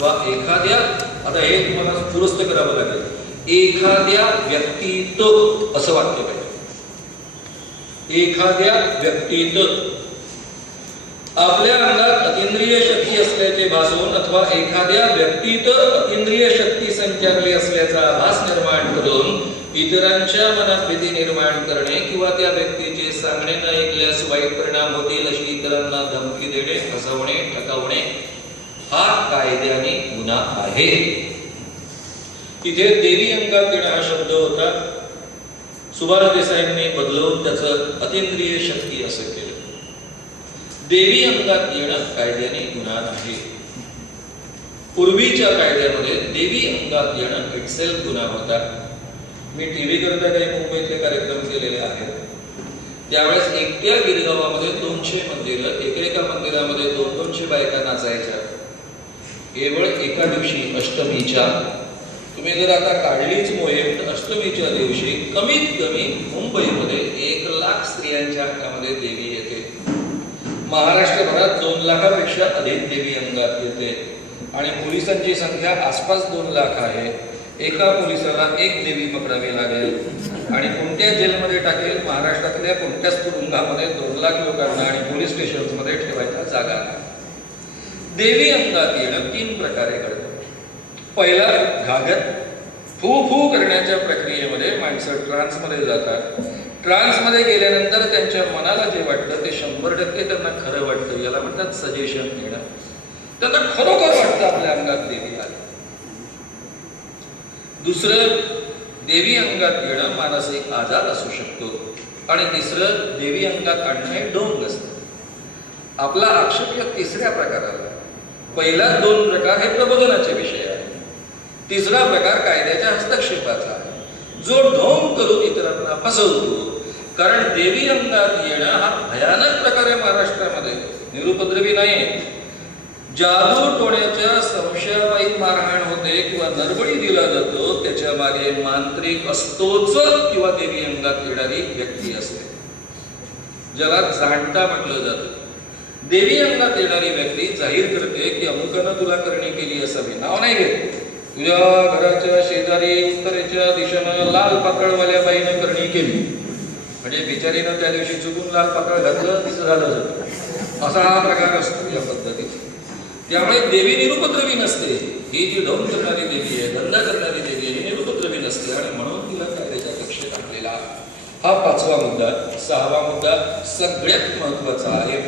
अथवा एखाद्या, आता हे तुम्हाला दुरुस्त करावं लागेल, एखाद्या व्यक्तीत असं वाक्य पाहिजे. एखाद्या व्यक्तीत आपल्या अंगात अतींद्रिय शक्ती असल्याचे भासून अथवा एखाद्या व्यक्तीत अतींद्रिय शक्ती संचारली असल्याचा आभास निर्माण करून इतरांच्या मनात भीती निर्माण करणे किंवा त्या व्यक्तीचे सांगणे न ऐकल्यास वाईट परिणाम होतील अशी इतरांना धमकी देणे, फसवणे, ठकवणे हा कायद्याने गुन्हा आहे. इथे देवी अंगात येणं हा शब्द होता, सुभाष देसाईंनी बदलवून त्याचं अतींद्रिय शक्ती असं केलं. देवी अंगात येणं कायद्याने गुन्हा नाही. पूर्वीच्या कायद्यामध्ये देवी अंगात येणं इटसेल्फ गुन्हा होता. मी टीव्ही करता काही मुंबईतले कार्यक्रम केलेले आहेत. त्यावेळेस एकट्या गिरगावामध्ये 200 मंदिरं, एकेका मंदिरामध्ये 200 बायका नाचायच्या केवळ एका दिवशी अष्टमीच्या. तुम्ही जर आता काढलीच मोहीम तर अष्टमीच्या दिवशी कमीत कमी मुंबईमध्ये 1 लाख स्त्रियांच्या अंगामध्ये देवी येते. महाराष्ट्रभरात 2 लाखापेक्षा अधिक देवी अंगात येते आणि पोलिसांची संख्या आसपास 2 लाख आहे. एका पोलिसाला 1 देवी पकडावी लागेल आणि कोणत्या जेलमध्ये टाकेल, महाराष्ट्रातल्या कोणत्याच तुरुंगामध्ये 2 लाख लोकांना आणि पोलीस स्टेशन्समध्ये ठेवायचा जागा नाही. देवी अंगात येणं 3 प्रकारे घडतं. पहिला, घागर. फू फू करण्याच्या प्रक्रियेमध्ये माणसं ट्रान्समध्ये जातात. ट्रान्समध्ये गेल्यानंतर त्यांच्या मनाला जे वाटतं ते 100% त्यांना खरं वाटतं. याला म्हणतात सजेशन घेणं. त्यांना खरोखर वाटतं आपल्या अंगात देवी आली. दुसरं, देवी अंगात येणं मानसिक आजार असू शकतो. आणि तिसरं, देवी अंगात आणणं हे ढोंग असतं. आपला आक्षेप या तिसऱ्या प्रकाराला. पहिला 2 प्रकार हे प्रबोधनाचे विषय आहे. तिसरा प्रकार कायद्याच्या हस्तक्षेपाचा आहे, जो ढोंग करून इतरांना फसवतो. कारण देवी अंगात येणं हा भयानक प्रकार आहे महाराष्ट्रामध्ये. निरुपद्रवी नाही. जादू टोण्याच्या संशयापायी मारहाण होते किंवा नरबळी दिला जातो, त्याच्या मागे मांत्रिक असतोच किंवा देवी अंगात येणारी व्यक्ती असते, ज्याला जाणता म्हटलं जातं. देवी अंगात येणारी व्यक्ती जाहीर करते की अमुकानं तुला करणी केली असावी. नाव नाही घेत. तुझ्या घराच्या शेजारी उत्तरेच्या दिशेनं लाल पातळवाल्या बाईनं करणी केली म्हणजे बिचारीनं त्या दिवशी चुकून लाल पातळ घातलं, तिचं झालं जातं. असा हा प्रकार असतो या पद्धतीचा. त्यामुळे देवी निरुपद्रवी नसते. ही जी ढोंग करणारी देवी आहे, धंदा करणारी देवी आहे, ही निरुपद्रवी नसते आणि म्हणून तिला कायद्याच्या कक्षेत आणलेला. हा 5वा मुद्दा. 6वा मुद्दा सगळ्यात महत्वाचा आहे.